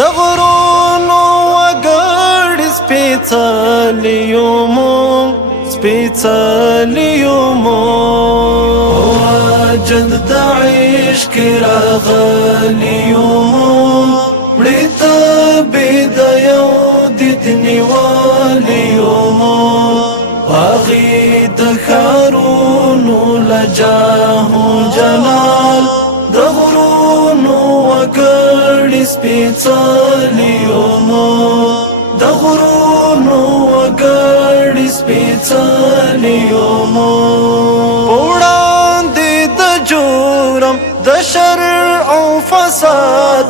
د غرونو وګړي سپېڅلیو مونږ سپېڅلیو مونږ وجد د عشق راغلیو مونږ مړې تبې د یو دید نیولیو مونږ هغې د ښارونو له جاه و جلال د غرونو وګړي سپېڅلیو مونږ د غرونو وګړي سپېڅلیو مونږ په وړاندې د جرم د شرع او فساد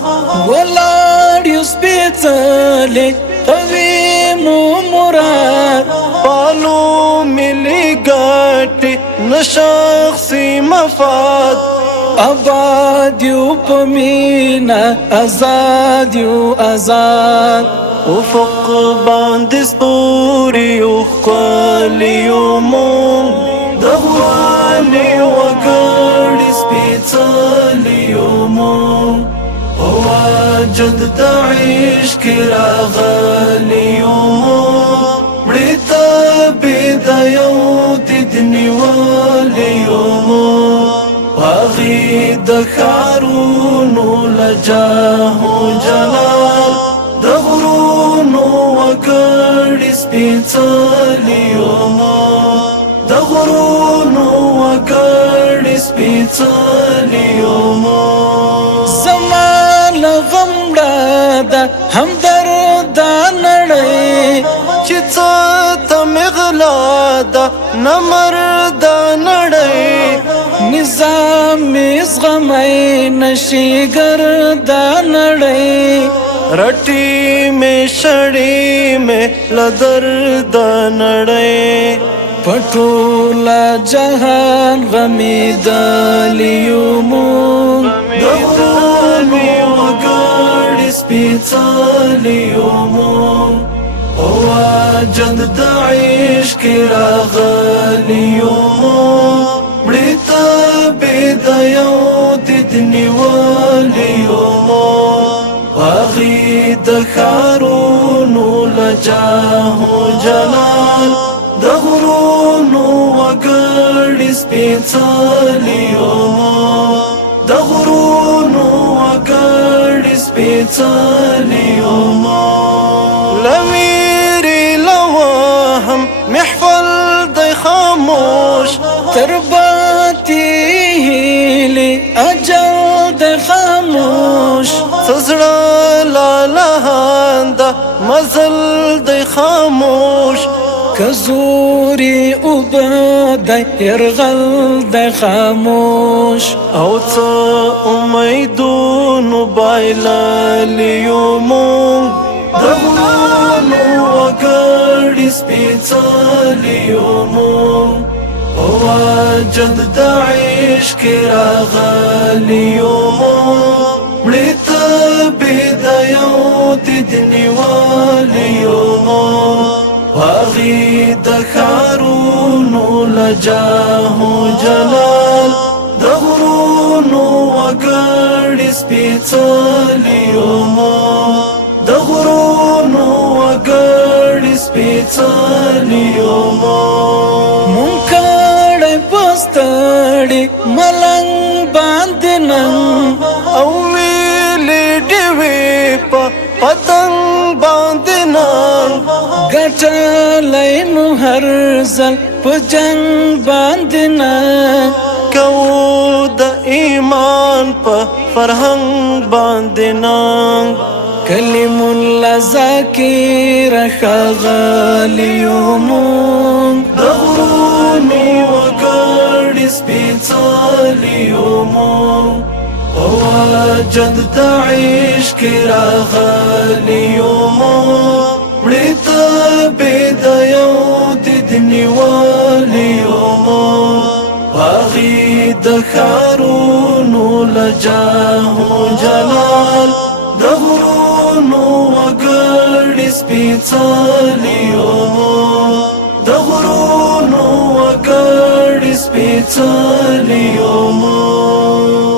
ولاړ یو سپېڅلی کوي مو مراد پالو ملي ګټې نه شخصي مفاد آباد یو په مینه آزاد یو آزاد افق باندې ستوري ښکلیو مونږ د غرونو وګړي سپېڅلیو مونږ په وجد د عشق راغلیو مونږ مړې تبې د یو دید نیولیو مونږ هغې د ښارونو له جاه و جلال د غرونو وګړي سپېڅلیو مونږ د غرونو وګړي سپېڅلیو مونږ زما له غم ډاده همدرده نړۍ چې څه ته مې غلا ده نه مرده نړۍ نظام مې زغمی نشي ګرده نړۍ رټي مې شړې مې له درده نړۍ پټوله جهان غمیدلیو مونږ د غرونو وګړي سپېڅلیو مونږ په وجد د عشق راغلیو مونږ مړې تبې د یو دید نیولیو مونږ هغې د ښارونو له جاه و جلال د غرونو وګړي سپېڅلیو مونږ د غرونو وګړي سپېڅلیو مونږ له ویرې له وهم محفل دی خاموش تر باطي هیلې اجل دی خاموش څه زړه لالهانده مزل دی خاموش کزوري اوبه دی یرغل دی خاموش او څه امیدونو بایللیو مونږ د غرونو وګړي سپېڅلیو مونږ په وجد د عشق راغلیو مونږ مړې تبې د یو دید نیولیو مونږ هغې د ښارونو له جاه و جلال د غرونو وګړي سپېڅلیو مونږ د غرونو وګړي سپېڅلیو مونږ مونږ کړی پستړی ملنګ باندې نن او ویلې ډېوې په پتنګ باندې نن ګټلی مو هر ځل په جنګ باندې نه کوو د ایمان په فرهنګ باندې ننګ کلیم الله ذاکر ښاغلیو مونږ د غرونو وګړي سپېڅلیو مونږ په وجد د عشق راغلیو مونږ مړې تبې د یو دید نیولیو مونږ هغې د ښارونو له جاه و جلال د غرونو وګړي سپېڅلیو مونږ د غرونو وګړي سپېڅلیو مونږ